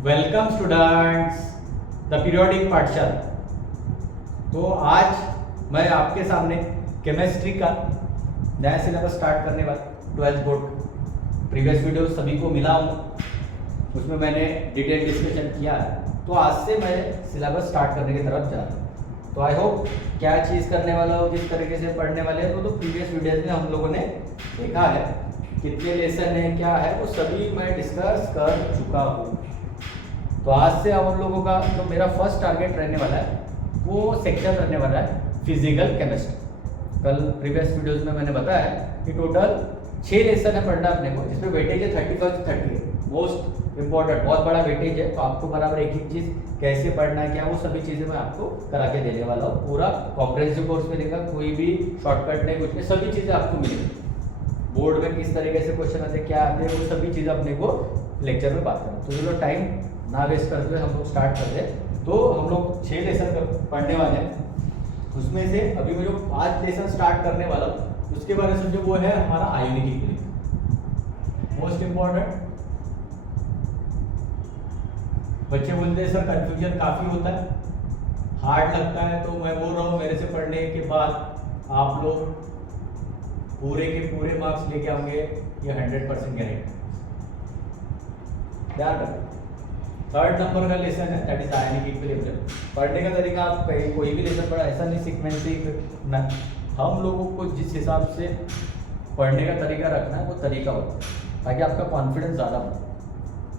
Welcome students the periodic पाठशाला। तो आज मैं आपके सामने केमिस्ट्री का नया सिलेबस स्टार्ट करने वाला 12th बोर्ड। प्रीवियस वीडियो सभी को मिला हूँ, उसमें मैंने डिटेल डिस्कशन किया है। तो आज से मैं सिलेबस स्टार्ट करने की तरफ जा रहा हूँ। तो आई होप क्या चीज़ करने वाला हो, किस तरीके से पढ़ने वाले हैं, तो प्रीवियस वीडियोज में हम लोगों ने देखा है कितने लेसन है, क्या है, वो सभी मैं डिस्कस कर चुका हूँ। तो आज से हम लोगों का जो मेरा फर्स्ट टारगेट रहने वाला है वो सेक्शन रहने वाला है फिजिकल केमिस्ट्री। कल प्रीवियस वीडियोस में मैंने बताया कि टोटल 6 लेसन है पढ़ना अपने को, जिसमें वेटेज है 30 मोस्ट इंपॉर्टेंट, बहुत बड़ा वेटेज है। तो आपको बराबर एक एक चीज़ कैसे पढ़ना है, क्या, वो सभी चीज़ें मैं आपको करा के देने वाला हूँ। पूरा कॉम्प्रिहेंसिव कोर्स मिलेगा, कोई भी शॉर्टकट नहीं, कुछ नहीं, सभी चीज़ें आपको मिलेंगी। बोर्ड में किस तरीके से क्वेश्चन आते हैं, क्या आते हैं, वो सभी चीज़ें अपने को लेक्चर में बात करना। तो चलो टाइम ना वेस्ट करते हुए हम लोग स्टार्ट करते हैं। तो हम लोग 6 लेसन पढ़ने वाले हैं, उसमें से अभी मैं जो 5 लेसन स्टार्ट करने वाला हूँ उसके बारे में समझो। वो है हमारा आयोनिक इक्विलिब्रियम, मोस्ट इंपॉर्टेंट। बच्चे बोलते हैं सर कंफ्यूजन काफ़ी होता है, हार्ड लगता है। तो मैं बोल रहा हूँ मेरे से पढ़ने के बाद आप लोग पूरे के पूरे मार्क्स लेके आओगे, ये 100% गारंटी। ध्यान रखें, 3rd नंबर का लेसन है, दैट इज आयनिक इक्विलिब्रियम। पढ़ने का तरीका आप कहीं कोई भी लेसन पढ़ा, ऐसा नहीं सीक्वेंसिंग ना, हम लोगों को जिस हिसाब से पढ़ने का तरीका रखना है वो तरीका होता है, ताकि आपका कॉन्फिडेंस ज़्यादा बढ़े।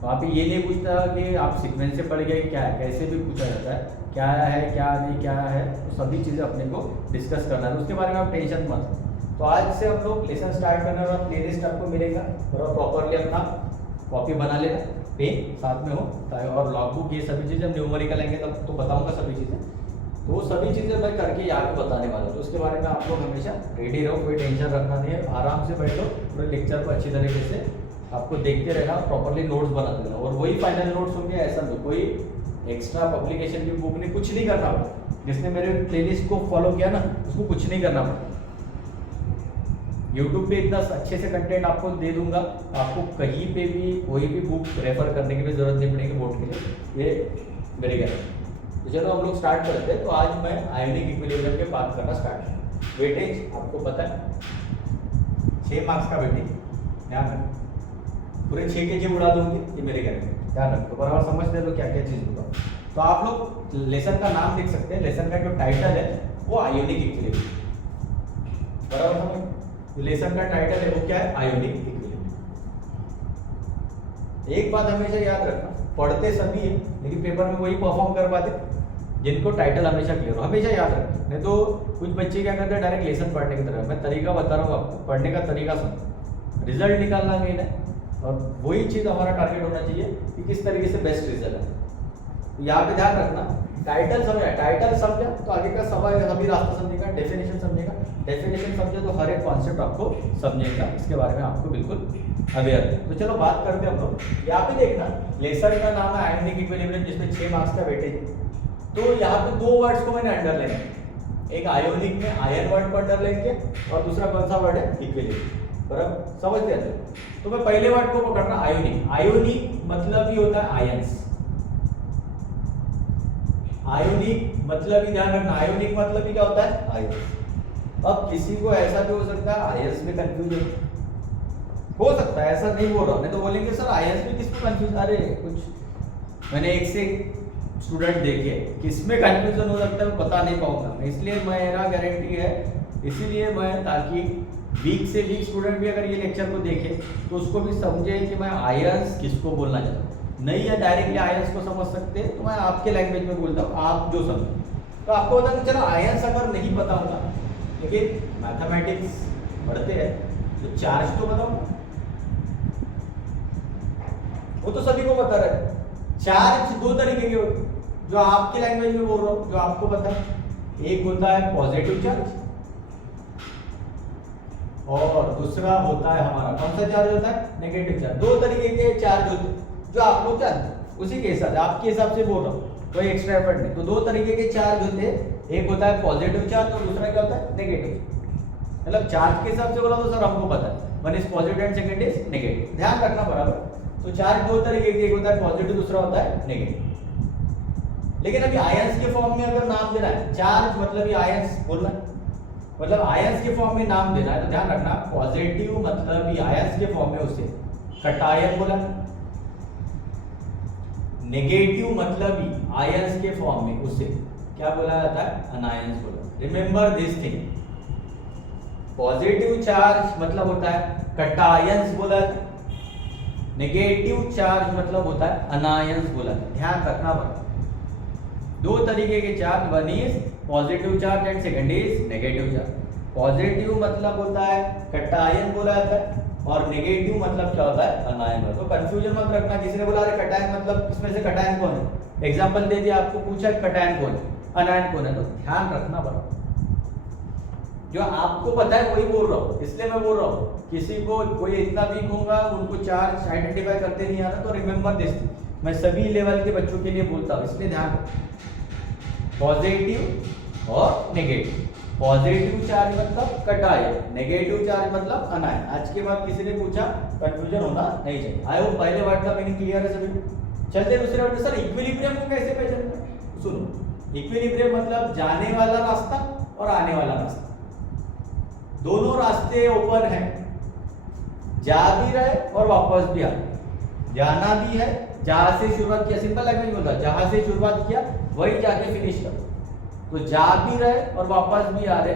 वहाँ पे ये नहीं पूछता कि आप सीक्वेंस से पढ़ गए, क्या है, कैसे भी पूछा जाता है क्या है, क्या नहीं, क्या है, तो सभी चीज़ें अपने को डिस्कस करना है, उसके बारे में आप टेंशन मत। तो आज से हम लोग लेसन स्टार्ट करने वाला, प्लेलिस्ट आपको मिलेगा और प्रॉपरली अपना कॉपी बना लेना, पेन साथ में हो, और लॉग बुक, ये सभी चीज़ें न्यूमेरिकल लेंगे तब तो बताऊंगा सभी चीज़ें। तो वो सभी चीज़ें मैं करके यहाँ पे बताने वाला हूँ। तो उसके बारे में आप लोग हमेशा रेडी रहो, कोई टेंशन रखना नहीं है, आराम से बैठो, पूरे लेक्चर को अच्छी तरीके से आपको देखते रहना, प्रॉपरली नोट्स बनाते रहना, और वही फाइनल नोट्स होंगे। ऐसा नहीं कोई एक्स्ट्रा पब्लिकेशन की बुक नहीं, कुछ नहीं करना पड़ा। जिसने मेरे प्लेलिस्ट को फॉलो किया ना, उसको कुछ नहीं करना पड़ा। YouTube पे इतना अच्छे से कंटेंट आपको दे दूंगा, आपको कहीं पे भी कोई भी बुक रेफर करने की भी जरूरत नहीं पड़ेगी बोर्ड के लिए, ये मेरी गारंटी। तो चलो हम लोग स्टार्ट करते हैं। तो आज मैं आयोनिक इक्विलिब्रियम पे बात करना स्टार्ट करूँ। वेटेज आपको पता है 6 मार्क्स का वेटेज, ध्यान रखो, पूरे 6 के जी उड़ा दूंगी, ये मेरी गारंटी। ध्यान रखो, बराबर समझते लो क्या क्या चीज़ होगा। तो आप लोग लेसन का नाम देख सकते हैं, लेसन का जो टाइटल है वो आयोनिक इक्विलिब्रियम, बराबर समझ। लेसन का टाइटल है वो क्या है, आयोनिक इक्विलिब्रियम। एक बात हमेशा याद रखना, पढ़ते सभी है लेकिन पेपर में वही परफॉर्म कर पाते जिनको टाइटल हमेशा क्लियर हो, हमेशा याद रखना। नहीं तो कुछ बच्चे क्या करते हैं, डायरेक्ट लेसन पढ़ने की तरह। मैं तरीका बता रहा हूँ आपको, पढ़ने का तरीका सुनो, रिजल्ट निकालना नहीं है, और वही चीज़ हमारा टारगेट होना चाहिए कि किस तरीके से बेस्ट रिजल्ट है। तो यहाँ पे ध्यान रखना, टाइटल समझा, टाइटल समझा तो आगे का सभी रास्ता समझेगा, डेफिनेशन समझेगा, डेफिनेशन समझे तो हर एक कॉन्सेप्ट आपको समझेगा, इसके बारे में आपको बिल्कुल अवेयर है। तो चलो बात करते हैं हम लोग। यहाँ पे देखना, लेसन का नाम है आयोनिक इक्विलिब्रियम, जिसमें 6 मार्क्स का वेटेज। तो यहाँ पे 2 वर्ड्स को मैंने अंडरलाइन किया, एक आयोनिक में आयन वर्ड को अंडरलाइन किया, और दूसरा कौन सा वर्ड है, इक्विलिब्रियम, बराबर समझते हैं। तो मैं पहले वर्ड को पकड़ना, आयोनिक। आयोनिक मतलब ही होता है आयंस, आयोनिक मतलब ही ध्यान रखना, आयोनिक मतलब ही क्या होता है, आयंस। अब किसी को ऐसा भी हो सकता है आयंस में कंफ्यूजन हो सकता है, ऐसा नहीं बोल रहा हूं, नहीं तो बोलेंगे सर आयंस में किसमें कंफ्यूजन, अरे कुछ मैंने एक से स्टूडेंट देखे किसमें कंफ्यूजन हो सकता है पता नहीं पाऊंगा, इसलिए मेरा गारंटी है, इसीलिए मैं, ताकि वीक से वीक स्टूडेंट भी अगर ये लेक्चर को देखे तो उसको भी समझे कि मैं आयंस किसको बोलना चाहता हूँ। नहीं है डायरेक्टली आयंस को समझ सकते हैं, तो मैं आपके लैंग्वेज में बोलता हूँ, आप जो समझे। तो आपको पता नहीं चलो आयंस अगर नहीं पता होगा, लेकिन मैथमेटिक्स पढ़ते हैं तो चार्ज तो बताऊंगा, वो तो सभी को पता रहे। चार्ज 2 तरीके के होते हैं, जो आपकी लैंग्वेज में बोल रहा हूँ, जो आपको पता है। एक होता है पॉजिटिव चार्ज, और दूसरा होता है हमारा कौन सा चार्ज होता है, नेगेटिव चार्ज। 2 तरीके के चार्ज होते हैं जो आप लोग जानते हैं, उसी के हिसाब से आपके हिसाब से बोल रहा हूँ, कोई एक्स्ट्रा एफर्ट नहीं। तो 2 तरीके के चार्ज होते हैं, एक होता है पॉजिटिव चार्ज और दूसरा क्या होता है, नेगेटिव। मतलब चार्ज के हिसाब से बोला तो सर हमको पता है, one is positive and second is negative, ध्यान रखना बराबर। तो चार्ज दो तरीके के, एक होता है पॉजिटिव, दूसरा होता है नेगेटिव। लेकिन अभी आयंस के फॉर्म में अगर नाम देना है, चार्ज मतलब ये आयंस बोलना है, मतलब आयंस के फॉर्म में नाम देना है, तो ध्यान रखना पॉजिटिव मतलब ये आयंस के फॉर्म में उसे कटायन बोला, नेगेटिव मतलब ही आयंस के फॉर्म में उसे क्या बोला जाता है, अनायंस बोला। Remember this thing, positive charge मतलब होता है कटायंस बोला जाता है, नेगेटिव चार्ज मतलब होता है अनायंस बोला जाता है। ध्यान रखना पड़ता, दो तरीके के charge, one is positive charge and second is negative charge. Positive मतलब होता है कटायन बोला जाता है और नेगेटिव मतलब क्या होता है, अनायन। तो कंफ्यूजन मत रखना, किसी ने बोला अरे कटायन मतलब इसमें से कटायन कौन है, एग्जांपल दे दिया आपको, पूछा कटायन कौन है, अनायन कौन है, तो ध्यान रखना पड़ा, जो आपको पता है वही बोल रहा हूँ, इसलिए मैं बोल रहा हूँ। किसी को कोई इतना वीक होगा उनको चार्ज आइडेंटिफाई करते नहीं आता, तो रिमेंबर दिस, मैं सभी लेवल के बच्चों के लिए बोलता हूँ, इसलिए ध्यान रखो पॉजिटिव और नेगेटिव। पॉजिटिव चार्ज मतलब कटायन, नेगेटिव चार्ज मतलब अनायन। आज के बाद किसी ने पूछा कंफ्यूजन होना नहीं चाहिए। आई होप पहले वर्ड का मीनिंग क्लियर है सभी। चलते दूसरे वर्ड, सर इक्विलिब्रियम को कैसे पहचानना। सुनो, इक्विलिब्रियम मतलब जाने वाला रास्ता और आने वाला रास्ता, दोनों रास्ते ओपन है, जा भी रहे और वापस भी आ रहे, जाना भी है, जहां से शुरुआत किया, सिंपल लैंग्वेज बोलता है, जहां से शुरुआत किया वही जाके फिनिश कर, तो जा भी रहे और वापस भी आ रहे,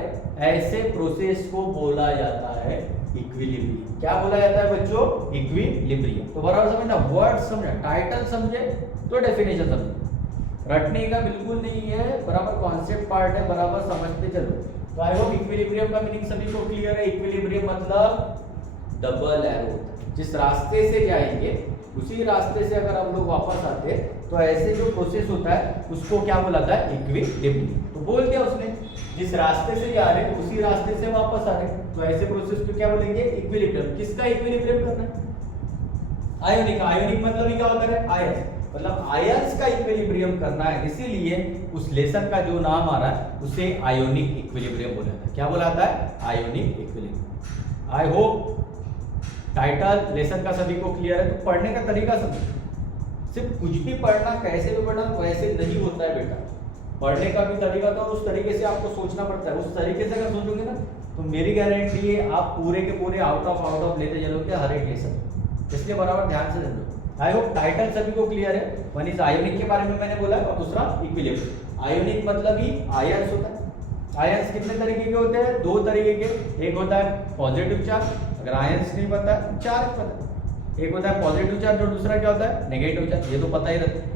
ऐसे प्रोसेस को बोला जाता है इक्विलिब्रियम। क्या बोला जाता है बच्चों, इक्विलिब्रियम। तो बराबर समझना, वर्ड समझे, टाइटल समझे तो डेफिनेशन समझे, रटने का बिल्कुल नहीं है, बराबर कॉन्सेप्ट पार्ट है, बराबर समझते चलो। तो आई होप इक्विलिब्रियम का मीनिंग सभी को क्लियर है। इक्विलिब्रियम मतलब डबल एरो, जिस रास्ते से जाएंगे उसी रास्ते से अगर हम लोग वापस आते हैं तो ऐसे जो प्रोसेस होता है उसको क्या बोला जाता है, इक्विलिब्रियम। तो बोल दिया उसने, जिस रास्ते से जा रहे हैं उसी रास्ते से वापस आ रहे हैं, तो ऐसे प्रोसेस को क्या बोलेंगे, इक्विलिब्रियम। किसका इक्विलिब्रियम करना है, आयोनिक। आयोनिक मतलब ही क्या होता है, आयंस, मतलब आयंस का इक्विलिब्रियम करना है, इसीलिए उस लेसन का जो नाम आ रहा है उसे आयोनिक इक्विलिब्रियम बोला जाता है। क्या बोला जाता है, ionic equilibrium. I hope title lesson का सभी को क्लियर है। तो पढ़ने का तरीका समझो, सिर्फ कुछ भी पढ़ना, कैसे भी पढ़ना वैसे नहीं होता है बेटा, पढ़ने का भी तरीका तो उस तरीके से आपको सोचना पड़ता है। उस तरीके से अगर सोचोगे ना तो मेरी गारंटी है आप पूरे के पूरे आउट ऑफ लेते चलोगे हर एक लेसन, इसलिए बराबर ध्यान से समझो। आई होप टाइटल सभी को क्लियर है। वन इज आयोनिक के बारे में मैंने बोला और दूसरा इक्विलिब्रियम। आयोनिक मतलब ही आयंस होता है। आयंस कितने तरीके के होते हैं, दो तरीके के, एक होता है पॉजिटिव चार्ज, अगर आयंस नहीं पता है चार्ज पता है, एक होता है पॉजिटिव चार्ज और दूसरा क्या होता है, नेगेटिव चार्ज, ये तो पता ही रहता है।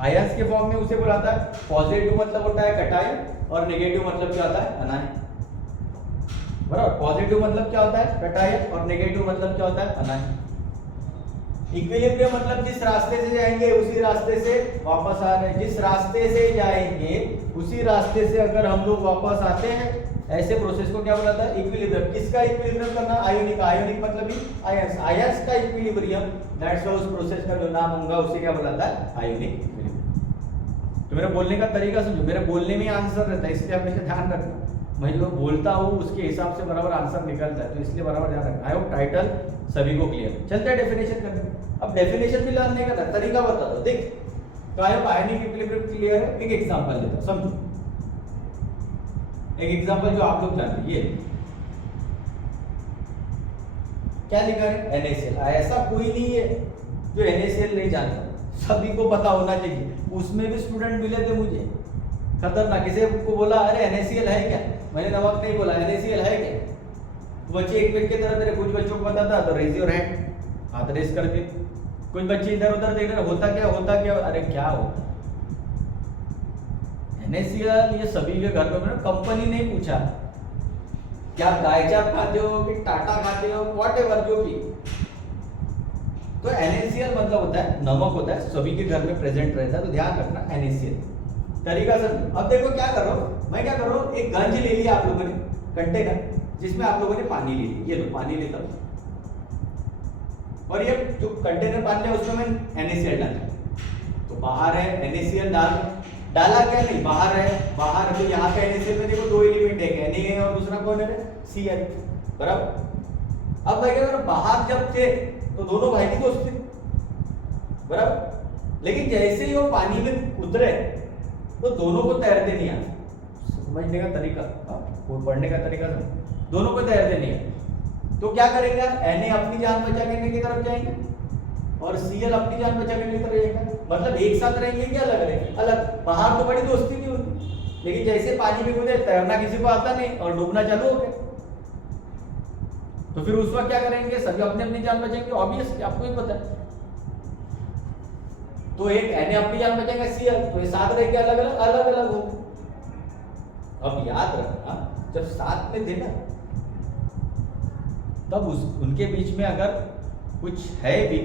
आयंस के फॉर्म में उसे बुलाता है, पॉजिटिव मतलब होता है कटायन और नेगेटिव मतलब क्या होता है, अनायन। बराबर, पॉजिटिव मतलब क्या होता है, कटायन, और नेगेटिव मतलब क्या होता है, अनायन। इक्विलिब्रियम मतलब जिस रास्ते से जाएंगे उसी रास्ते से वापस आ रहे हैं, जिस रास्ते से जाएंगे उसी रास्ते से अगर हम लोग वापस आते हैं, ऐसे प्रोसेस को क्या बुलाता है, इक्विलिब्रियम। किसका इक्विलिब्रियम करना, आयोनिक। आयोनिक मतलब ही आयंस, आयंस का इक्विलिब्रियम, दैट्स व्हाई उस प्रोसेस का जो नाम होगा उसे क्या बुलाता है, आयोनिक इक्विलिब्रियम। तो मेरे बोलने का तरीका समझो, मेरे बोलने में आंसर रहता है, इसलिए हमेशा ध्यान रखना, मैं जो बोलता हूँ उसके हिसाब से बराबर आंसर निकलता है, तो इसलिए बराबर ध्यान रखना। आई होप टाइटल सभी को क्लियर है। चलते हैं डेफिनेशन करने। अब डेफिनेशन भी लर्न नहीं करना, तरीका बता दो। देख, तो I hope ionic equilibrium clear है। एक एग्जांपल देता हूं, समझो। एक एग्जांपल जो आप लोग जानते हैं, ये क्या लिखा है, NaCl। ऐसा कोई नहीं है जो NaCl नहीं जानता, सभी को पता होना चाहिए। उसमें भी स्टूडेंट मिले थे मुझे खतरनाक, किसी को बोला अरे NaCl है क्या, मैंने नमक नहीं बोला, NaCl है क्या, बच्चे एक मिनट की तरह तेरे, कुछ बच्चों को पता था तो रेज योर हैंड, हाथ रेस कर दे। कुछ बच्चे इधर उधर देख रहे, होता क्या, अरे क्या होता NaCl, ये सभी के घर में, कंपनी ने पूछा क्या गाय चाप खाते हो कि टाटा खाते हो, व्हाटएवर जो भी, तो NaCl मतलब होता है नमक, होता है सभी के घर में प्रेजेंट रहता है, तो ध्यान रखना NaCl। तरीका सर, अब देखो क्या कर रहा हूं मैं, क्या कर रहा हूं, एक गंज ले लिया आप लोगों ने, कंटेनर, जिसमें आप लोगों ने पानी ले लिया, ये लो पानी लेता हूं, और ये जो कंटेनर पानी है उसमें मैं NaCl डाला, तो बाहर है NaCl डाला क्या, नहीं बाहर है, बाहर तो यहाँ पे NaCl में देखो दो एलिमेंट है, Na है और दूसरा कौन है, Cl, बराबर। अब मैं क्या करूं, बाहर जब थे तो दोनों भाई की दोस्त थे, बराबर। लेकिन जैसे ही वो पानी में उतरे तो दोनों को तैरते नहीं आता। समझने का तरीका, वो पढ़ने का तरीका था, दोनों को तैरते नहीं आता। तो क्या करेंगे, Na अपनी जान बचा करने की तरफ जाएंगे और Cl अपनी जान बचा करने की तरफ जाएंगे। मतलब एक साथ रहेंगे क्या अलग रहेंगे? अलग। बाहर तो बड़ी दोस्ती थी उनकी, लेकिन जैसे पानी में कूदे, तैरना किसी को आता नहीं और डूबना चालू हो गया। तो फिर उस वक्त क्या करेंगे, सभी अपनी अपनी जान बचाएंगे, ऑब्वियस, आपको ही पता है। तो एक Na अपनी जान बचाएगा, Cl, तो ये साथ रह के अलग अलग हो गए। अब याद रखना, जब साथ में थे ना, तब उनके बीच में अगर कुछ है भी,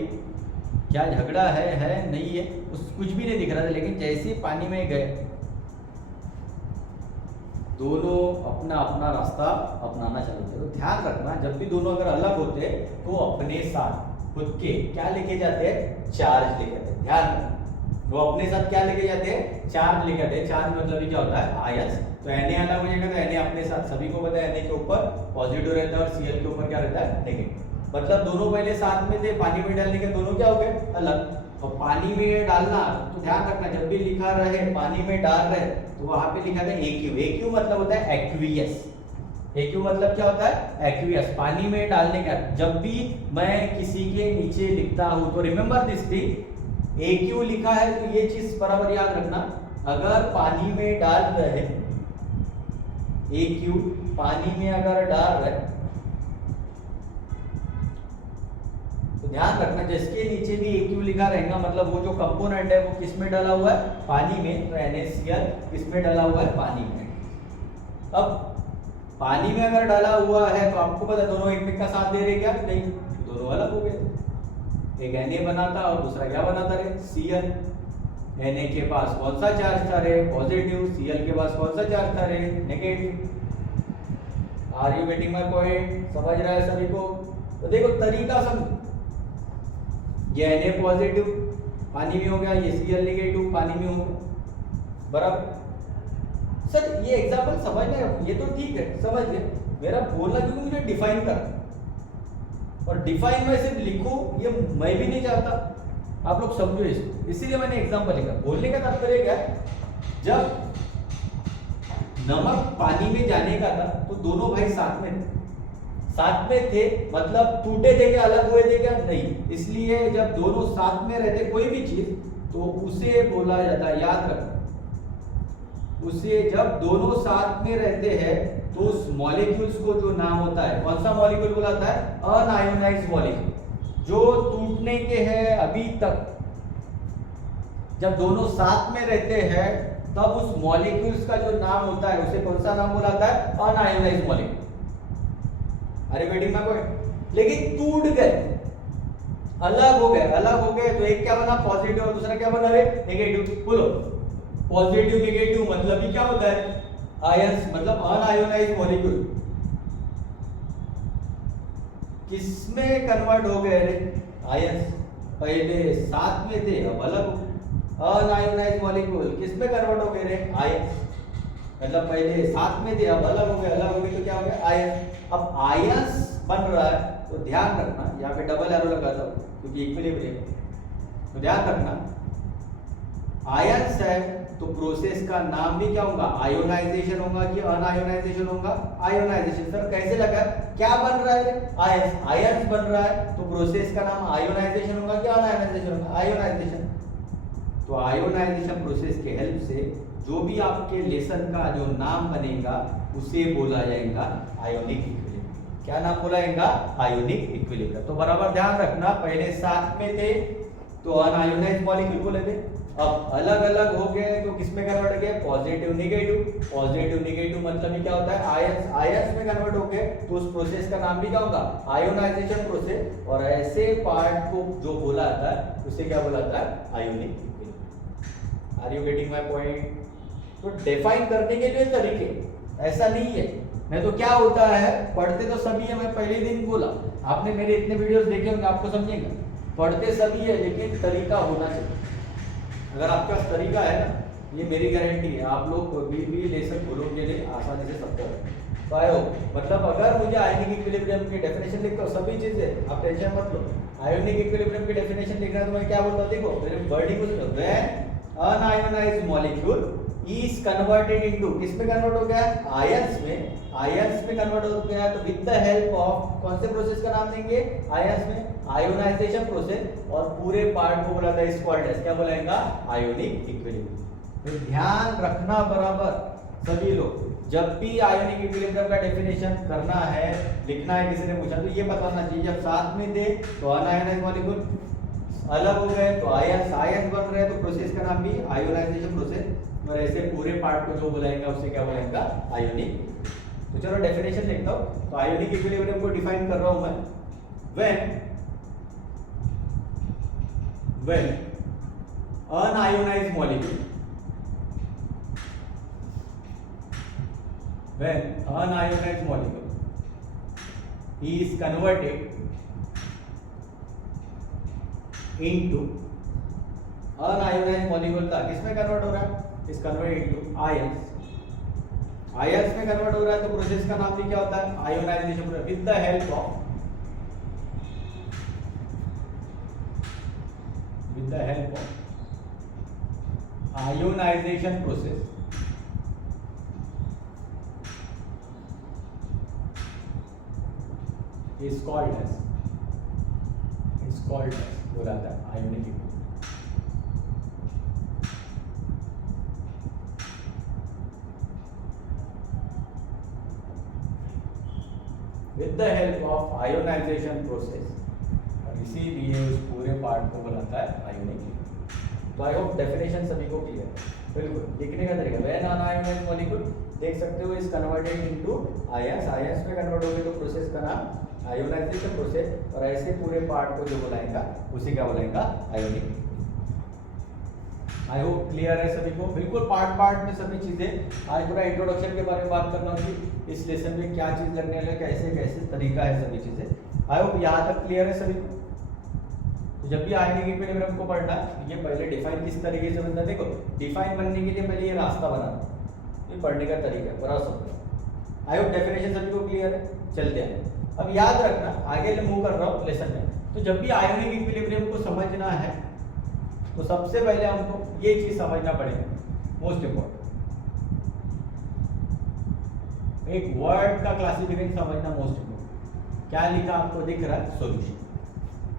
क्या झगड़ा है नहीं है, कुछ भी नहीं दिख रहा था। लेकिन जैसे ही पानी में गए, दोनों अपना अपना रास्ता अपनाना चालू किया। तो ध्यान रखना, जब भी दोनों अगर अलग होते तो अपने साथ खुद के क्या लेके जाते हैं, चार्ज लेके जाते हैं। ध्यान रखना, वो अपने साथ क्या लेके जाते हैं, चार्ज लेके जाते हैं। चार्ज मतलब ही क्या होता है, आयन। तो Na अलग हो जाएगा, तो Na अपने साथ, सभी को पता है Na के ऊपर पॉजिटिव रहता है और Cl के ऊपर क्या रहता है, नेगेटिव। मतलब दोनों पहले साथ में थे, पानी में डालने के दोनों क्या हो गए, अलग। और पानी में डालना, तो ध्यान रखना, जब भी लिखा रहे पानी में डाल रहे, तो वहां पे लिखा था AQ। AQ मतलब होता है एक्वियस। AQ मतलब क्या होता है, एक्वियस, पानी में डालने का। जब भी मैं किसी के नीचे लिखता हूं तो रिमेंबर दिस थिंग, AQ लिखा है तो ये चीज बराबर याद रखना। अगर पानी में डाल रहे, AQ पानी में अगर डाल रहे, तो ध्यान रखना जिसके नीचे भी AQ लिखा रहेगा, मतलब वो जो कंपोनेंट है वो किस में डाला हुआ है, पानी में। तो NaCl किस में डाला हुआ है, पानी में। अब पानी में अगर डाला हुआ है तो आपको पता, दोनों एक में का साथ दे रहे क्या, नहीं, दोनों अलग हो गए। एक Na बनाता और दूसरा क्या बनाता रे, Cl। Na के पास कौन सा चार्ज था रे, पॉजिटिव। Cl के पास कौन सा चार्ज था रे, negative. Are you getting my point? समझ रहा है सभी को? तो देखो तरीका समझो, ये Na पॉजिटिव पानी में हो गया, ये Cl नेगेटिव पानी में हो गया, बराबर। सर ये एग्जांपल समझना है, ये तो ठीक है, समझ गए। मेरा बोलना क्योंकि मुझे डिफाइन कर, और डिफाइन में सिर्फ लिखो ये मैं भी नहीं चाहता, आप लोग समझो इसको, इसीलिए मैंने एग्जांपल लिखा। बोलने का तात्पर्य क्या, जब नमक पानी में जाने का था तो दोनों भाई साथ में थे, मतलब टूटे थे क्या, अलग हुए थे क्या, नहीं। इसलिए जब दोनों साथ में रहते कोई भी चीज, तो उसे बोला जाता है, याद रखना, उसे जब दोनों साथ में रहते हैं तो उस मॉलिक्यूल्स को जो नाम होता है, कौन सा मॉलिक्यूल बोलाता है, अनआयोनाइज्ड मॉलिक्यूल। जो टूटने के हैं अभी तक, जब दोनों साथ में रहते हैं तब उस मॉलिक्यूल्स का जो नाम होता है उसे कौन सा नाम बुलाता है, अनआयोनाइज्ड मॉलिक्यूल। अरे वेटिंग में कोई, लेकिन टूट गए, अलग हो गए, तो एक क्या बना, पॉजिटिव, और दूसरा क्या बना रे, नेगेटिव। बोलो, पॉजिटिव नेगेटिव मतलब ही क्या होता है, आयंस, मतलब अनआयोनाइज्ड मॉलिक्यूल। किसमें कन्वर्ट हो गए रे, आयंस। पहले साथ में थे अब अलग हो गए। अनआयोनाइज्ड मॉलिक्यूल किसमें कन्वर्ट हो गए रे, आयंस। मतलब पहले साथ में थे अब अलग हो गए तो क्या हो गया, आयंस। अब आयंस बन रहा है तो ध्यान रखना, यहाँ पे डबल एरो लगाता हूं क्योंकि इक्विलिब्रियम, तो ध्यान रखना आयंस है तो प्रोसेस का नाम भी क्या होगा, आयोनाइजेशन होगा कि अनआयोनाइजेशन होगा, आयोनाइजेशन। सर कैसे लगा, क्या बन रहा है, आयंस, आयंस बन रहा है तो प्रोसेस का नाम आयोनाइजेशन होगा कि अनआयोनाइजेशन होगा, आयोनाइजेशन। तो आयोनाइजेशन प्रोसेस के हेल्प से जो भी आपके लेसन का जो नाम बनेगा उसे बोला जाएगा आयोनिक इक्विलिब्रियम। क्या नाम बोला जाएगा, आयोनिक इक्विलिब्रियम। तो बराबर ध्यान रखना, पहले साथ में थे तो अनआयोनाइज्ड मॉलिक्यूल बोले थे, अब अलग अलग हो गए तो किसमें कन्वर्ट हो गए, पॉजिटिव नेगेटिव। पॉजिटिव नेगेटिव मतलब क्या होता है, आयंस, आयंस में कन्वर्ट हो गए तो उस प्रोसेस का नाम भी क्या होगा, आयोनाइजेशन प्रोसेस। और ऐसे पार्ट को जो बोला जाता है उसे क्या बोला जाता है, ionic equilibrium. Are you getting my point? तो डिफाइन करने के जो तरीके, ऐसा नहीं है, नहीं तो क्या होता है, पढ़ते तो सभी है, मैं पहले दिन बोला, आपने मेरे इतने वीडियोस देखे होंगे, आपको समझेंगे, पढ़ते सभी है लेकिन तरीका होना चाहिए। अगर आपके पास तरीका है ना, ये मेरी गारंटी है, आप लोग भी लेसन बोलोगे नहीं आसानी से सबको पाए हो। मतलब अगर मुझे आयोनिक इक्विलिब्रियम की डेफिनेशन लिखते हो, सभी चीजें आप टेंशन मत लो, आयोनिक इक्विलिब्रियम की डेफिनेशन देखना है तो मैं क्या बोलता हूँ, देखो मेरे वर्डिंग को सुनो। When unionised molecule is converted into, किस में कन्वर्ट हो गया, आयंस में, आयंस में कन्वर्ट हो गया, तो विद द हेल्प ऑफ कौन से प्रोसेस का नाम देंगे, आयंस में आयोनाइजेशन प्रोसेस, और पूरे पार्ट को बोला था इस कॉल्ड एज, क्या बोलेगा, आयोनिक इक्विलिब्रियम। तो ध्यान रखना बराबर सभी लोग, जब भी आयोनिक इक्विलिब्रियम का डेफिनेशन करना है, लिखना है, किसी ने पूछा तो ये पता होना चाहिए, जब साथ में दे तो अनआयोनाइज्ड मॉलिक्यूल अलग हो गए तो आयंस, आयंस बन रहे हैं तो प्रोसेस का नाम भी आयोनाइजेशन प्रोसेस, और ऐसे पूरे पार्ट को जो बोलेगा उसे क्या बोलेगा, आयोनिक। तो चलो डेफिनेशन लिखता हूं। तो आयोनिक इक्विलिब्रियम को डिफाइन कर रहा हूं मैं, when unionised molecule, when unionized molecule is converted into, unionized molecule था किसमें कन्वर्ट हो रहा है, इस कन्वर्ट इनटू आयंस, आयंस में कन्वर्ट हो रहा है तो प्रोसेस का नाम भी क्या होता है, ionization process, with the help of, with the help of ionization process is called as बोला था ionic equilibrium. with the help of ionization process, और इसीलिए उस पूरे पार्ट को बुलाता है आयोनिक इक्विलिब्रियम। तो आई होप डेफिनेशन सभी को क्लियर है। बिल्कुल लिखने का तरीका, व्हेन अनआयोनाइज्ड मॉलिक्यूल, देख सकते हो इस कन्वर्टेड इनटू आयंस, आयंस में कन्वर्ट होगी तो प्रोसेस का नाम आयोनाइजेशन प्रोसेस, और ऐसे पूरे पार्ट को जो बुलाएगा उसे क्या बुलाएगा, आयोनिक। आई होप क्लियर है सभी को। बिल्कुल पार्ट पार्ट में सभी चीजें, आज पूरा इंट्रोडक्शन के बारे में बात करना कि इस लेसन में क्या चीज लगने वाली है, कैसे कैसे तरीका है, सभी चीजें। आई होप यहाँ तक क्लियर है सभी को। तो जब भी आयोनिक इक्विलिब्रियम को पढ़ना, ये पहले डिफाइन किस तरीके से बनता है, देखो डिफाइन बनने के लिए पहले ये रास्ता बनाना, ये पढ़ने का तरीका है, बड़ा सब। आई होप डेफिनेशन सभी को क्लियर है। चलते हैं, अब याद रखना, आगे मूव कर रहा हूँ लेसन में। तो जब भी आयोनिक इक्विलिब्रियम को समझना है तो सबसे पहले हमको ये चीज समझना पड़ेगा, मोस्ट इंपॉर्टेंट, एक वर्ड का क्लासिफिकेशन समझना मोस्ट इंपॉर्टेंट। क्या लिखा आपको दिख रहा है, सॉल्यूशन।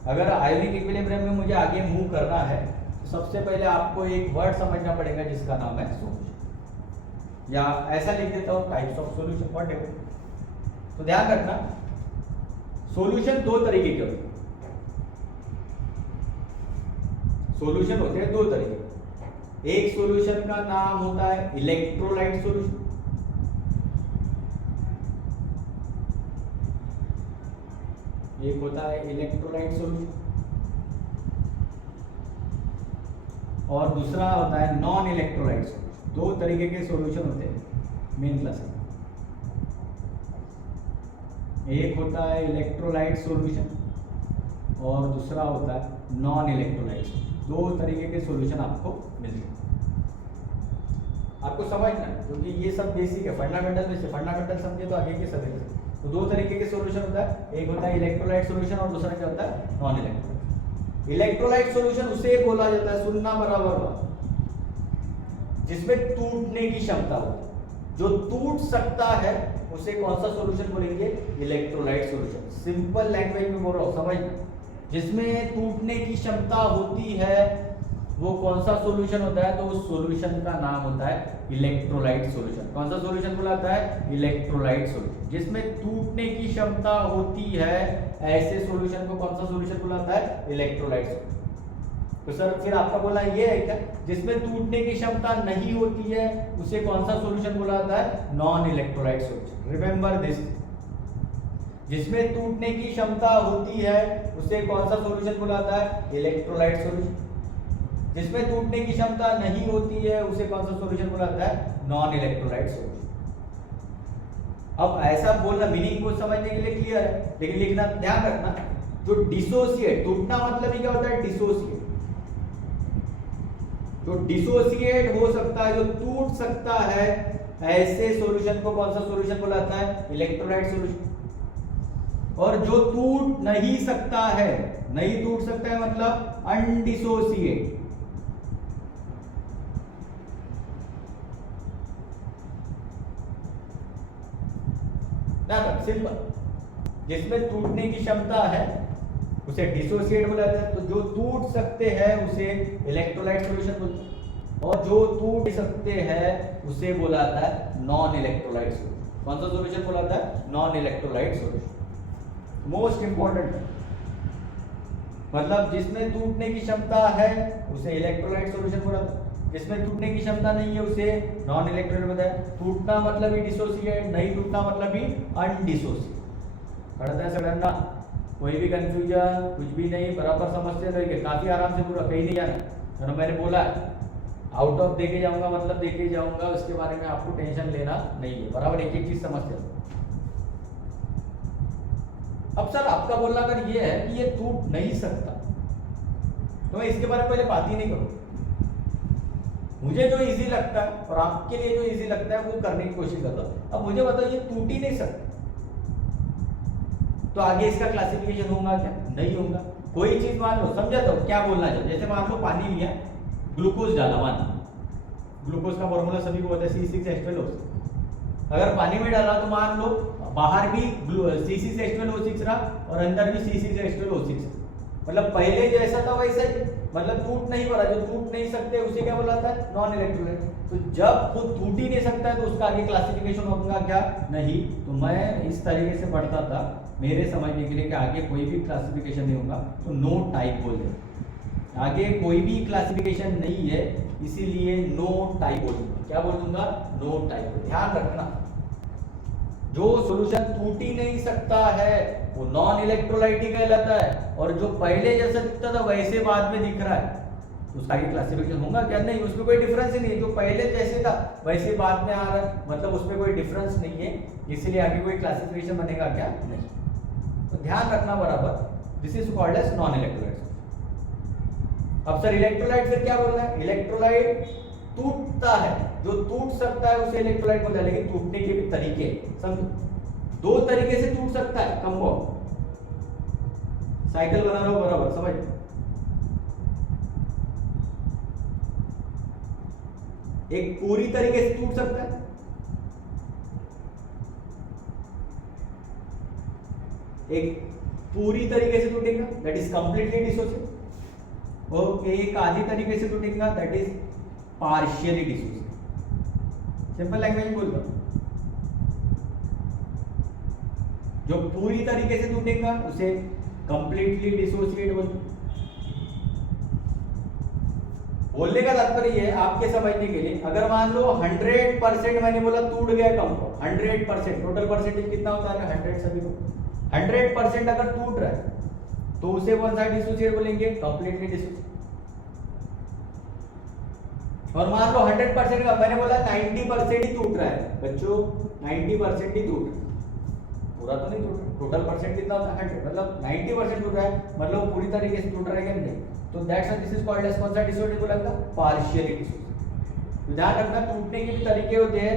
अगर आयोनिक इक्विलिब्रियम में मुझे आगे मूव करना है तो सबसे पहले आपको एक वर्ड समझना पड़ेगा जिसका नाम है सॉल्यूशन, या ऐसा लिख देता हूं टाइप्स ऑफ सॉल्यूशन, व्हाटएवर। तो ध्यान रखना, सॉल्यूशन दो तरीके के होते हैं, सॉल्यूशन होते हैं दो तरीके। एक सॉल्यूशन का नाम होता है इलेक्ट्रोलाइट सॉल्यूशन, एक होता है इलेक्ट्रोलाइट सॉल्यूशन, और दूसरा होता है नॉन इलेक्ट्रोलाइट सॉल्यूशन। दो तरीके के सॉल्यूशन होते हैं मेन क्लास में, एक होता है इलेक्ट्रोलाइट सॉल्यूशन और दूसरा होता है नॉन इलेक्ट्रोलाइट सॉल्यूशन। दो तरीके के सॉल्यूशन आपको मिलते हैं, आपको समझना है क्योंकि ये सब बेसिक है, फंडामेंटल में से, फंडामेंटल समझे तो आगे के सब है। तो दो तरीके के सॉल्यूशन होता है, एक होता है इलेक्ट्रोलाइट सॉल्यूशन और दूसरा क्या होता है, नॉन इलेक्ट्रोलाइट। इलेक्ट्रोलाइट सॉल्यूशन उसे बोला जाता है, सुनना बराबर बात, जिसमें टूटने की क्षमता होती है, जो टूट सकता है उसे कौन सा सॉल्यूशन बोलेंगे, इलेक्ट्रोलाइट सॉल्यूशन। सिंपल लैंग्वेज में बोल रहा हूं, समझ, जिसमें टूटने की क्षमता होती है वो कौन सा सॉल्यूशन होता है, तो उस सॉल्यूशन का नाम होता है इलेक्ट्रोलाइट सॉल्यूशन। कौन सा सॉल्यूशन बुलाता है, इलेक्ट्रोलाइट सॉल्यूशन। जिसमें टूटने की क्षमता होती है ऐसे सॉल्यूशन को कौन सा सॉल्यूशन बुलाता है, इलेक्ट्रोलाइट सॉल्यूशन। तो सर फिर आपका बोला ये है क्या, जिसमें टूटने की क्षमता नहीं होती है उसे कौन सा सॉल्यूशन बुलाता है, non electrolyte solution. Remember this, जिसमें टूटने की क्षमता होती है उसे कौन सा सॉल्यूशन बुलाता है, इलेक्ट्रोलाइट सॉल्यूशन। जिसमें टूटने की क्षमता नहीं होती है उसे कौन सा सॉल्यूशन बुलाता है, नॉन इलेक्ट्रोलाइट सॉल्यूशन। अब ऐसा बोलना मीनिंग को समझने के लिए क्लियर है, लेकिन लिखना ध्यान रखना, जो डिसोसिएट, टूटना मतलब ही क्या होता है, डिसोसिएट। जो डिसोसिएट हो सकता है, जो टूट सकता है, ऐसे सॉल्यूशन को कौन सा सॉल्यूशन बुलाता है, इलेक्ट्रोलाइट सॉल्यूशन। और जो टूट नहीं सकता है, नहीं टूट सकता है मतलब अनडिसोसिएट। सिंपल, जिसमें टूटने की क्षमता है उसे डिसोसिएट बोला जाता है। तो जो टूट सकते हैं उसे इलेक्ट्रोलाइट सॉल्यूशन बोलते हैं, और जो टूट सकते हैं उसे बोला जाता है नॉन इलेक्ट्रोलाइट सॉल्यूशन। कौन सा सॉल्यूशन बोला जाता है? Non electrolyte solution. Most important, मतलब जिसमें टूटने की क्षमता है उसे इलेक्ट्रोलाइट सॉल्यूशन बोला जाता है, जिसमें टूटने की क्षमता नहीं है उसे नॉन इलेक्ट्रोलाइट बोलता है। टूटना मतलब ही डिसोसिएट, नहीं टूटना मतलब ही अनडिसोसिएट। कळत आहे सगळ्यांना? कोई भी कंफ्यूजन कुछ भी नहीं, बराबर समझते रहेंगे, काफी आराम से पूरा, कहीं नहीं जाना। तो मैंने बोला आउट ऑफ देके जाऊंगा मतलब देके जाऊंगा, उसके बारे में आपको टेंशन लेना नहीं है, बराबर एक एक चीज समझते हो। अब सर आपका बोलना अगर ये है कि ये टूट नहीं सकता, तो मैं इसके बारे में पहले बात ही नहीं करूँ। मुझे जो इजी लगता है और आपके लिए जो इजी लगता है वो करने की कोशिश करता हूँ। अब मुझे बताओ ये टूट ही नहीं सकता, तो आगे इसका क्लासिफिकेशन होगा क्या? नहीं होगा। कोई चीज मान लो, समझा तो क्या बोलना चाहिए, जैसे मान लो पानी लिया, ग्लूकोज डाला, माना ग्लूकोज का फॉर्मूला सभी को पता है C6H12O6। अगर पानी में डाला तो मान लो बाहर भी C6H12O6 रहा और अंदर भी C6H12O6, मतलब पहले जैसा था वैसा ही, मतलब टूट नहीं पड़ा। जो टूट नहीं सकते उसे क्या बोला जाता है? Non electrolyte. तो जब वो टूट ही नहीं सकता है तो उसका आगे क्लासिफिकेशन होगा क्या? नहीं। तो मैं इस तरीके से पढ़ता था मेरे समझने के लिए कि आगे कोई भी क्लासिफिकेशन नहीं होगा, तो नो टाइप बोल दे। आगे कोई भी क्लासिफिकेशन नहीं है, इसीलिए नो टाइप बोल दूंगा। क्या बोल दूंगा? No type. ध्यान रखना, जो सॉल्यूशन टूट ही नहीं सकता है वो नॉन इलेक्ट्रोलाइट ही कहलाता है, और जो पहले जैसा दिखता था वैसे बाद में दिख रहा है उसका आगे क्लासिफिकेशन होगा क्या? नहीं, उसमें कोई डिफरेंस ही नहीं है। जो पहले जैसे था वैसे बाद में आ रहा है, मतलब उसमें कोई डिफरेंस नहीं है, इसलिए आगे कोई क्लासिफिकेशन बनेगा क्या? नहीं। तो ध्यान रखना बराबर, this is called as non electrolyte. अब सर इलेक्ट्रोलाइट फिर क्या बोल रहा है? इलेक्ट्रोलाइट टूटता है, जो टूट सकता है उसे इलेक्ट्रोलाइट बोलता है। लेकिन टूटने के भी तरीके समझो, दो तरीके से टूट सकता है कंपाउंड। साइकिल बना रहा हो बराबर, समझ। एक पूरी तरीके से टूट सकता है, एक पूरी तरीके से टूटेगा दैट इज कंप्लीटली डिसोसिएट, और एक आधी तरीके से टूटेगा that is partially dissociate. Simple language में बोलता हूं, जो पूरी तरीके से टूटेगा उसे कंप्लीटली डिसोसिएट बोलते हैं। बोलने का तात्पर्य है आपके समझने के लिए, अगर मान लो 100% मैंने बोला टूट गया कंपाउंड, 100% टोटल परसेंटेज कितना होता है? 100 सभी को 100% अगर टूट रहा है तो उसे कौन सा डिसोसिएट बोलेंगे? Completely dissociate. और मान लो 100% का मैंने बोला 90% ही टूट रहा है बच्चों, 90% ही टूट रहा है, पूरा तो नहीं टूट रहा। टोटल परसेंट कितना होता है? 100, मतलब 90% टूट रहा है, मतलब पूरी तरीके से टूट रहा है क्या? नहीं। तो that's why this is called as कौन सा डिसऑर्डर बोला था? Partially disorder. ध्यान रखना, टूटने के भी तरीके होते हैं,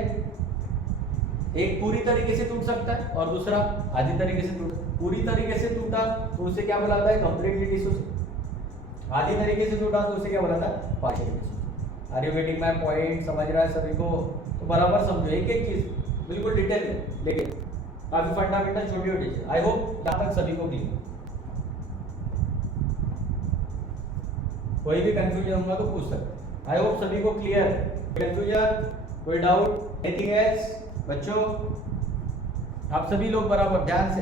एक पूरी तरीके से टूट सकता है और दूसरा आधी तरीके से टूट। पूरी तरीके से टूटा तो उसे क्या बोला जाता है? Completely disorder. आधी तरीके से टूटा तो उसे क्या बोला था? Partially disorder. Are you getting my point? समझ रहा है सभी को? तो बराबर समझो, एक एक चीज बिल्कुल डिटेल में, लेकिन काफी फंडामेंटल छोटी छोटी चीज। आई होप यहाँ तक सभी को क्लियर। कोई भी कंफ्यूजन होगा तो पूछ सकते। आई होप सभी को क्लियर। कंफ्यूजन, कोई डाउट, एनीथिंग एल्स? बच्चों आप सभी लोग बराबर ध्यान से।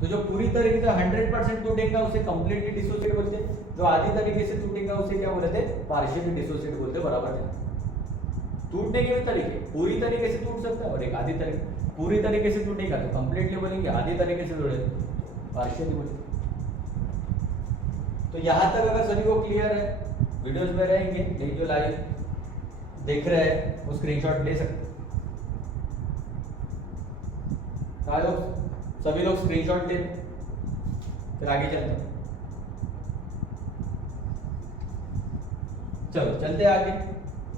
तो जो पूरी तरीके से 100% टूटेगा उसे कंप्लीटली डिसोसिएट बोलते हैं, जो आधी तरीके से टूटेगा उसे क्या बोलते हैं? पार्शियली डिसोसिएट बोलते हैं। बराबर ध्यान। टूटने के भी तरीके, पूरी तरीके से टूट सकता है और एक आधी तरीके। पूरी तरीके से टूटेगा तो कंप्लीटली बोलेंगे, आधी तरीके से टूटेगा पार्शियली बोलेंगे। तो यहां तक अगर सभी को क्लियर है, वीडियोस में रहेंगे, लेकिन जो लाइव देख रहे हैं वो स्क्रीनशॉट ले सकते हैं। सभी लोग स्क्रीनशॉट ले, फिर आगे चलते हैं। चलो चलते आगे।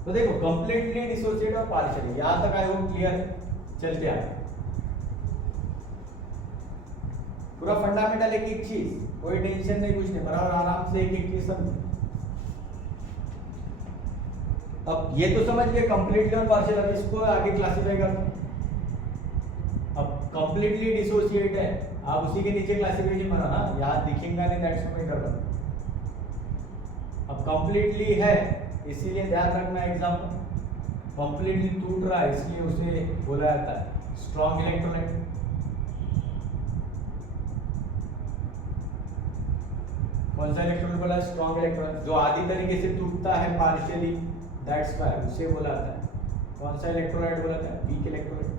तो देखो कंप्लीटली डिसोसिएट और पार्शियली, यहां तक आए हो क्लियर है? चलते आगे। पूरा फंडामेंटल एक एक चीज, कोई टेंशन नहीं, कुछ नहीं, बराबर आराम से एक एक चीज समझो। अब ये तो समझ गए कंप्लीटली और पार्शियल, अब इसको आगे क्लासिफाई करना। अब कंप्लीटली डिसोसिएट है, आप उसी के नीचे क्लासिफिकेशन बना ना, यहाँ दिखेगा नहीं, दैट्स व्हाई कर रहा हूं। अब कंप्लीटली है इसीलिए ध्यान रखना, एग्जांपल कंप्लीटली टूट रहा है इसलिए उसे बोला जाता है स्ट्रॉन्ग इलेक्ट्रोलाइट। कौन सा इलेक्ट्रोलाइट बोला? Strong electrolyte. जो आधी तरीके से टूटता है पार्शियली, दैट्स व्हाई उसे बोला जाता है कौन सा इलेक्ट्रोलाइट बोला जाता है? Weak electrolyte.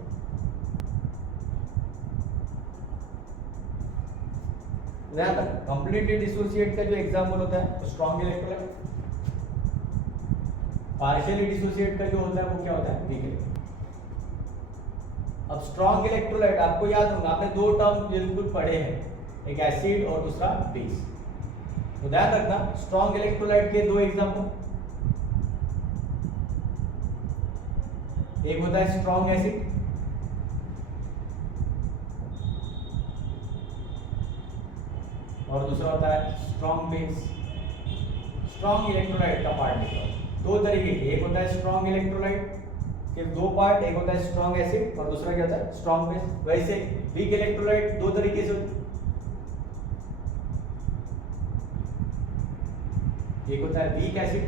ध्यान रखना, कंप्लीटली डिसोसिएट का जो एग्जांपल होता है वो स्ट्रॉन्ग इलेक्ट्रोलाइट, पार्शियली डिसोसिएट का जो होता है वो क्या होता है? Weak electrolyte. अब स्ट्रॉन्ग इलेक्ट्रोलाइट आपको याद होगा, आपने दो टर्म बिल्कुल पढ़े हैं, एक एसिड और दूसरा बेस। तो ध्यान रखना, स्ट्रॉन्ग इलेक्ट्रोलाइट के दो एग्जांपल, एक होता है स्ट्रॉन्ग एसिड और दूसरा होता है स्ट्रॉन्ग बेस। स्ट्रॉन्ग इलेक्ट्रोलाइट का पार्ट निकालो, दो तरीके के, एक होता है स्ट्रॉन्ग इलेक्ट्रोलाइट के दो पार्ट, एक होता है स्ट्रॉन्ग एसिड और दूसरा क्या होता है? Strong base. वैसे वीक इलेक्ट्रोलाइट दो तरीके से होते, एक होता है वीक एसिड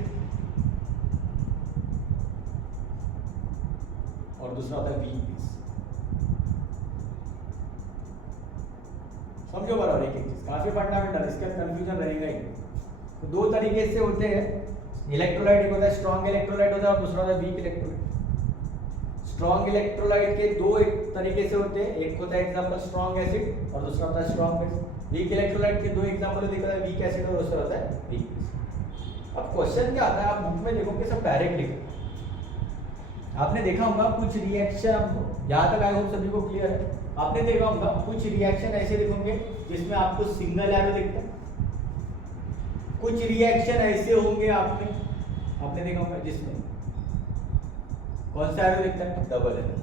और दूसरा होता है वीक बेस। समझो बराबर एक एक चीज, काफी फंडामेंटल, इसके कंफ्यूजन रहेगा ही। तो दो तरीके से होते हैं इलेक्ट्रोलाइट, एक होता है स्ट्रॉन्ग इलेक्ट्रोलाइट होता है और दूसरा होता है वीक इलेक्ट्रोलाइट। स्ट्रॉन्ग इलेक्ट्रोलाइट के दो एक तरीके से होते हैं, एक होता है एग्जांपल स्ट्रॉन्ग एसिड और दूसरा होता है स्ट्रॉन्ग बेस। वीक इलेक्ट्रोलाइट के दो एग्जांपल देखा है, वीक एसिड और दूसरा होता है वीक बेस। अब क्वेश्चन क्या आता है, आप बुक में देखोगे सब डायरेक्ट लिखो, आपने देखा होगा कुछ रिएक्शन, यहाँ तक आए हो सभी को क्लियर है? आपने देखा होगा कुछ रिएक्शन ऐसे लिखोगे जिसमें आपको सिंगल एरो दिखता है, कुछ रिएक्शन ऐसे होंगे आपने देखा होगा जिसमें कौन सा एरो दिखता है? Double arrow.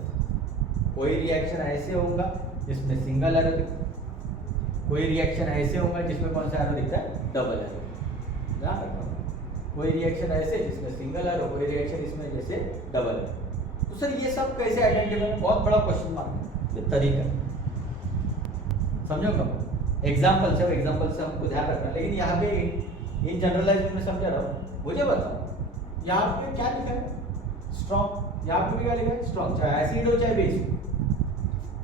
कोई रिएक्शन ऐसे होगा जिसमें सिंगल एरो दिखता है, कोई रिएक्शन ऐसे होगा जिसमें कौन सा एरो दिखता है? Double arrow. ध्यान रखना, कोई रिएक्शन ऐसे जिसमें सिंगल एरो, कोई रिएक्शन इसमें जैसे डबल एरो। तो सर ये सब कैसे आइडेंटिफाई? बहुत बड़ा क्वेश्चन मार्क है, ये तरीका समझो कब एग्जांपल से, एग्जांपल से हमको ध्यान रखना। लेकिन यहाँ पे इन जनरलाइज में समझा रहा हूँ, मुझे बताओ यहाँ पे क्या लिखा है? स्ट्रॉन्ग। यहाँ पे भी क्या लिखा है? स्ट्रॉन्ग, चाहे एसिड हो चाहे बेस।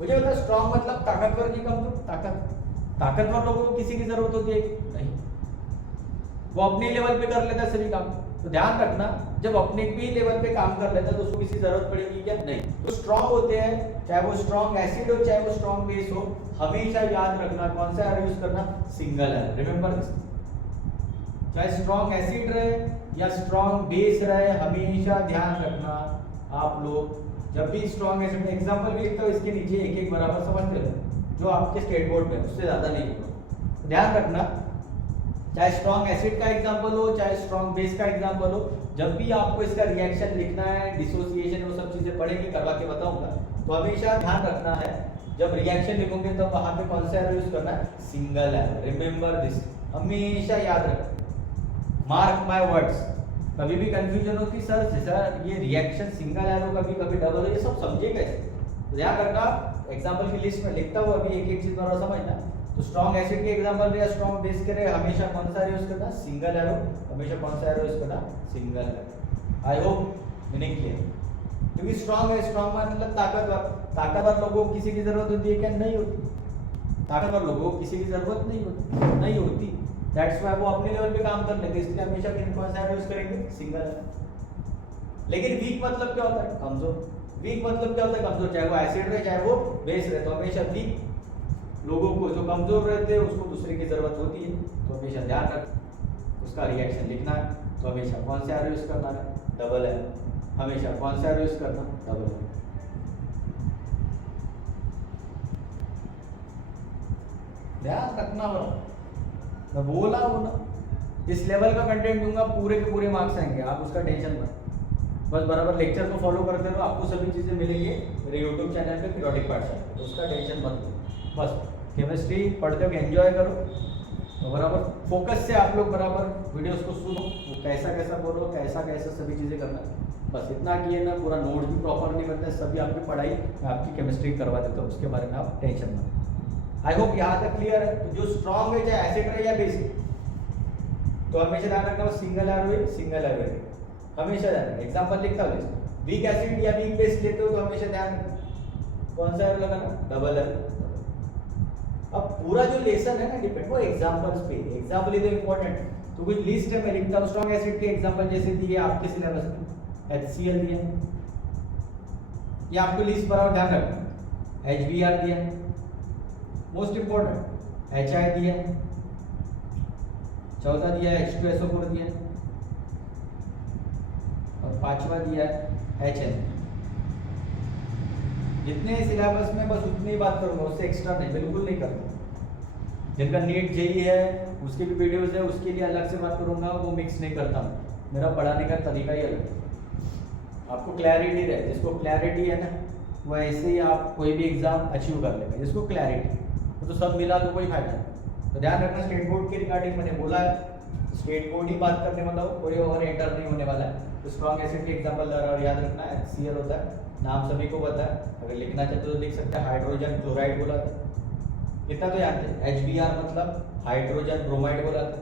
मुझे बताओ स्ट्रॉन्ग मतलब ताकतवर की कमजोर? ताकतवर लोगों को किसी की जरूरत होती है? नहीं, वो अपने लेवल पे कर लेता है सभी काम। तो ध्यान रखना, जब अपने भी लेवल पे काम कर लेता है तो उसको किसी जरूरत पड़ेगी क्या? नहीं। तो स्ट्रॉन्ग होते हैं, चाहे वो स्ट्रॉन्ग एसिड हो चाहे वो स्ट्रॉन्ग बेस हो, हमेशा याद रखना कौन सा एरो यूज करना? Single arrow. रिमेंबर दिस, चाहे स्ट्रॉन्ग एसिड रहे या स्ट्रॉन्ग बेस रहे, हमेशा ध्यान रखना आप लोग जब भी स्ट्रॉन्ग एसिड, एग्जांपल भी लिखता हूं इसके नीचे एक एक बराबर समझ लेना, जो आपके स्टेट बोर्ड में उससे ज्यादा नहीं लिखो। ध्यान रखना, चाहे स्ट्रॉन्ग एसिड का एग्जांपल हो चाहे स्ट्रॉन्ग बेस का एग्जांपल हो, जब भी आपको इसका रिएक्शन लिखना है, डिसोसिएशन, वो सब चीजें पढ़ेंगे, करवा के बताऊंगा, तो हमेशा ध्यान रखना है जब रिएक्शन लिखोगे तो वहां पे कौन सा एरो यूज करना है? Single arrow. रिमेंबर दिस, हमेशा याद रखना, मार्क माय वर्ड्स। कभी भी कंफ्यूजन हो कि सर ये रिएक्शन सिंगल एरो कभी कभी डबल हो, ये सब समझे कैसे? ध्यान रखना, एग्जांपल की लिस्ट में लिखता हूं, अभी एक एक चीज थोड़ा समझना। तो स्ट्रॉन्ग एसिड के एग्जांपल या स्ट्रॉन्ग बेस के लिए हमेशा कौन सा एरो यूज करना? Single arrow. हमेशा कौन सा एरो यूज करना? Single arrow. I hope meaning clear. क्योंकि स्ट्रॉन्ग है, स्ट्रॉन्ग मतलब ताकतवर। ताकतवर लोगों को किसी की जरूरत होती है क्या? नहीं होती। ताकतवर लोगों को किसी की जरूरत नहीं होती। दैट्स व्हाई वो अपने लेवल पे काम कर लेते, इसलिए हमेशा कौन सा एरो यूज करेंगे? Single arrow. लेकिन वीक मतलब क्या होता है? कमजोर। वीक मतलब क्या होता है? कमजोर, चाहे वो एसिड रहे चाहे वो बेस रहे। तो हमेशा वीक लोगों को, जो कमजोर रहते हैं, उसको दूसरे की जरूरत होती है। तो हमेशा ध्यान रख, उसका रिएक्शन लिखना है तो हमेशा कौन सा एरो यूज करना है? Double arrow. हमेशा कौन सा एरो यूज करना? Double arrow. ध्यान रखना बराबर, मैं बोला हूं ना, इस लेवल का कंटेंट दूंगा, पूरे के पूरे मार्क्स आएंगे, आप उसका टेंशन मत। बस बराबर लेक्चर को फॉलो करते रहो, आपको सभी चीजें मिलेंगी मेरे यूट्यूब चैनल पे पीरियोडिक पाठशाला, तो उसका टेंशन मत लो। बस केमिस्ट्री पढ़ते हो एंजॉय करो, तो बराबर फोकस से आप लोग बराबर वीडियोस को सुनो, वो कैसा कैसा बोलो, कैसा कैसा सभी चीज़ें करना। बस इतना किए ना, पूरा नोट भी प्रॉपर नहीं करते, सभी आपकी पढ़ाई मैं आपकी केमिस्ट्री करवा देता हूँ, उसके बारे में आप टेंशन मत। आई होप यहाँ तक क्लियर है। तो जो स्ट्रॉन्ग है, चाहे एसिड रहे या बेसिक, तो हमेशा ध्यान रखना वो सिंगल आर हुई, सिंगल आर हुई, हमेशा ध्यान रखना। एग्जाम्पल लिखता हूँ, वीक एसिड या वीक बेस लेते हो तो हमेशा ध्यान रखना कौन सा आर लगाना, डबल आर। अब पूरा जो लेसन है ना डिपेंड वो एग्जांपल्स पे, एग्जांपल इज इंपॉर्टेंट। तो कुछ लिस्ट है मैं लिखता हूँ, स्ट्रॉन्ग एसिड के एग्जांपल जैसे दिए आपके सिलेबस में, HCl दिया, ये आपको लिस्ट पर ध्यान रखना। HBr दिया, मोस्ट इंपॉर्टेंट HI दिया, चौथा दिया H2SO4 दिया, और पांचवा दिया HN। जितने सिलेबस में बस उतनी ही बात करूंगा, उससे एक्स्ट्रा नहीं, बिल्कुल नहीं करूंगा। जिनका नीट जेई है उसके भी वीडियोस है, उसके लिए अलग से बात करूंगा, वो मिक्स नहीं करता हूँ, मेरा पढ़ाने का तरीका ही अलग है। आपको क्लैरिटी रहे, जिसको क्लैरिटी है ना वो ऐसे ही आप कोई भी एग्जाम अचीव कर लेगा, जिसको क्लैरिटी तो सब मिला तो कोई फायदा नहीं। तो ध्यान रखना, स्टेट बोर्ड के रिगार्डिंग मैंने बोला है, स्टेट बोर्ड ही बात करने वाला हो, कोई और एंटर नहीं होने वाला है। तो स्ट्रॉन्ग एसिड के एग्जाम्पल और याद रखना, HCl होता है, नाम सभी को पता है, अगर लिखना चाहते हो तो लिख सकते हैं, हाइड्रोजन क्लोराइड बोला था, इतना तो जानते हैं। HBr मतलब हाइड्रोजन ब्रोमाइड बोला था,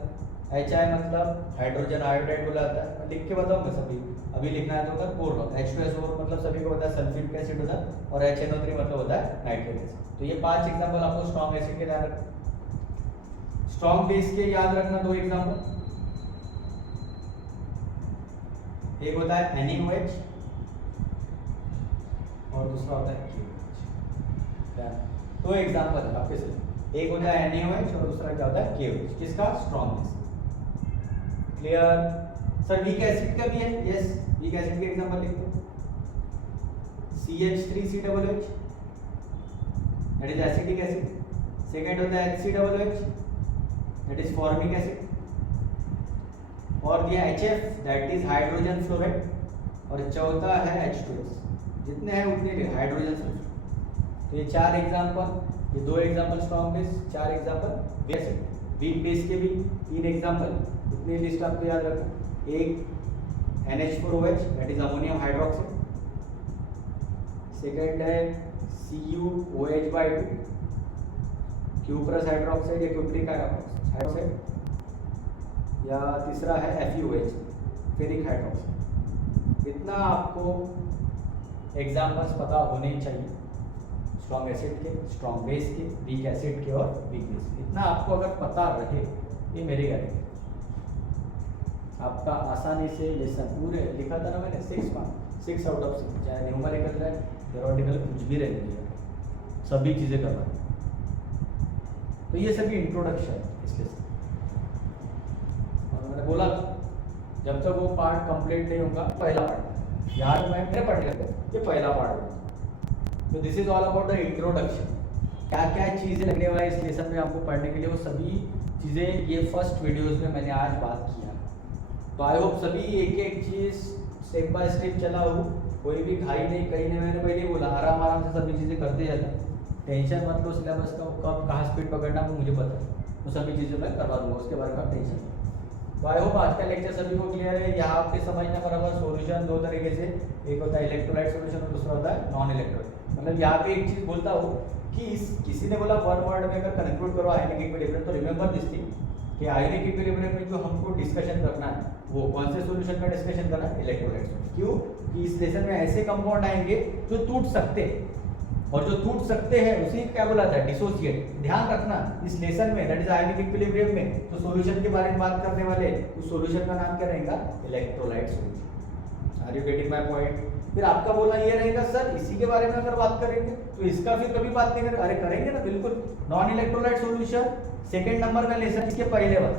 HI मतलब हाइड्रोजन आयोडाइड बोला जाता है, लिख के बताऊंगा सभी, अभी लिखना है तो कर बोल रहा हूँ। H2SO4 मतलब सभी को पता है सल्फ्यूरिक एसिड होता है, और HNO3 मतलब होता है नाइट्रिक एसिड। तो ये 5 एग्जांपल आपको स्ट्रॉन्ग एसिड के ध्यान रखना। स्ट्रॉन्ग बेस के याद रखना 2 एग्जांपल, एक होता है NaOH और दूसरा होता है KOH। 2 एग्जांपल है आपके से, एक होता है NaOH और दूसरा क्या होता है KOH, किसका, strong base. Clear sir? Weak acid का भी है, यस, वीक एसिड के एग्जांपल लिख दो। CH3COOH that is acetic acid, second होता है HCOOH that is formic acid, और दिया HF that is hydrogen fluoride, और चौथा है H2S। जितने हैं उतने ले हाइड्रोजन सल्फर। तो ये 4 एग्जांपल, ये 2 example strong base, 4 example base. Weak base के भी 3 एग्जांपल, इतनी लिस्ट आपको याद रखो। एक NH4OH that is ammonium hydroxide, second है CuOH/2 क्यूप्रस हाइड्रोक्साइड या क्यूप्रिक हाइड्रोक्साइड, या तीसरा है FeOH फेरिक हाइड्रोक्साइड। इतना आपको एग्जांपल्स पता होने चाहिए, स्ट्रॉन्ग एसिड के, स्ट्रॉन्ग बेस के, वीक एसिड के और वीक बेस के। इतना आपको अगर पता रहे, ये मेरी गारंटी, आपका आसानी से लेसन पूरे लिखा था ना मैंने 6 आउट ऑफ 6, चाहे न्यूमेरिकल है, थ्योरेटिकल कुछ भी रह गया, सभी चीज़ें करवा। तो ये सभी इंट्रोडक्शन है इसलिए, और मैंने बोला जब तक वो पार्ट कंप्लीट नहीं होगा, पहला पार्ट यार मैं मेरे पढ़ने लगे, ये पहला पार्ट है। तो this is all about the introduction, क्या क्या चीज़ें लगने वाली इस लेसन में आपको पढ़ने के लिए, वो सभी चीज़ें ये फर्स्ट वीडियोस में मैंने आज बात किया। तो आई होप सभी एक एक चीज़ स्टेप बाय स्टेप चला हो, कोई भी घाई नहीं, कहीं नहीं, मैंने पहले बोला आराम आराम से सभी चीज़ें करते जाता, टेंशन मत लो सिलेबस का, कब कहाँ स्पीड पकड़ना वो मुझे पता है, वो सभी चीज़ें मैं करवा दूंगा, उसके बारे में आप टेंशन। तो आई होप आज का लेक्चर सभी को क्लियर है। यहाँ आपके समझना बराबर सॉल्यूशन 2 तरीके से, एक होता है इलेक्ट्रोलाइट सॉल्यूशन और दूसरा होता है नॉन इलेक्ट्रोलाइट। मतलब यहाँ पे एक चीज़ बोलता हूँ कि किसी ने बोला वन वर्ड में अगर कंक्लूड करो आयनिक इक्विलिब्रियम, तो रिमेंबर दिस थिंग कि आयनिक इक्विलिब्रियम में जो हमको डिस्कशन करना है वो कौन से सॉल्यूशन का डिस्कशन करना है, इलेक्ट्रोलाइट। क्यों कि इस लेसन में ऐसे कंपाउंड आएंगे जो टूट सकते हैं, और जो टूट सकते हैं उसी क्या बोला था, डिसोसिएट। ध्यान रखना इस लेसन में दैट इज आयनिक इक्विलिब्रियम में तो सॉल्यूशन के बारे में बात करने वाले, उस सॉल्यूशन का नाम क्या रहेगा, electrolyte solution. Are you getting my point? फिर आपका बोलना ये रहेगा सर इसी के बारे में अगर बात करेंगे तो इसका फिर कभी बात नहीं करेंगे, अरे करेंगे ना बिल्कुल। Non electrolyte solution second number का लेसन, इसके पहले बात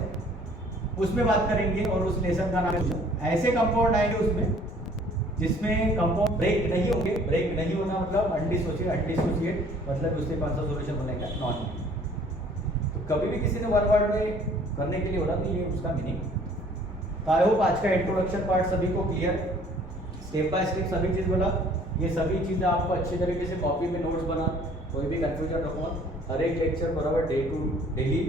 उसमें बात करेंगे, और उस लेसन का नाम है ऐसे कंपाउंड आएंगे उसमें जिसमें कंपाउंड ब्रेक नहीं होंगे। ब्रेक नहीं होना मतलब अनडिसोसिएट मतलब उससे कौन सा सॉल्यूशन बनेगा, नॉन। तो कभी भी किसी ने वन वर्ड में करने के लिए बोला तो ये उसका मीनिंग। तो आई होप आज का इंट्रोडक्शन पार्ट सभी को क्लियर, स्टेप बाय स्टेप सभी चीज़ बोला। ये सभी चीज़ें आपको अच्छी तरीके से कॉपी में नोट्स बना, कोई भी कंफ्यूजन रखो, हर एक लेक्चर बराबर डेली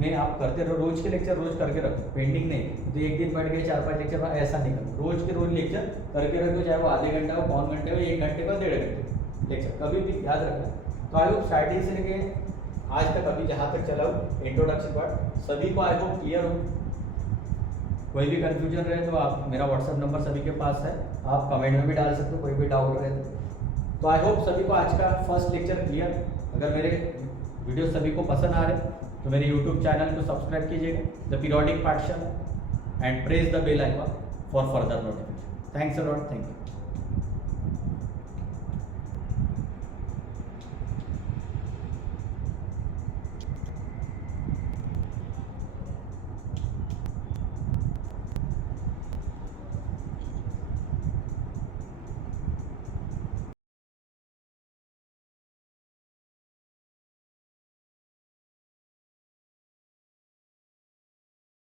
में आप करते रहो, रोज के लेक्चर रोज करके रखो, पेंडिंग नहीं। तो एक दिन बैठ गए 4-5 लेक्चर, ऐसा नहीं करना, रोज के रोज लेक्चर करके रखो, चाहे वो आधे घंटा हो, पौन घंटे हो, 1 घंटे का 1.5 घंटे लेक्चर, कभी भी याद रखना। तो आई होप स्टार्टिंग से लेके आज तक अभी जहाँ तक चला हो इंट्रोडक्शन पार्ट सभी को आई होप क्लियर हो। कोई भी कंफ्यूजन रहे तो आप, मेरा व्हाट्सएप नंबर सभी के पास है, आप कमेंट में भी डाल सकते हो कोई भी डाउट रहे तो। आई होप सभी को आज का फर्स्ट लेक्चर क्लियर। अगर मेरे वीडियो सभी को पसंद आ रहे तो मेरे यूट्यूब चैनल को सब्सक्राइब कीजिएगा the periodic Pathshala and press the bell icon for further notification. Thanks a lot, thank you.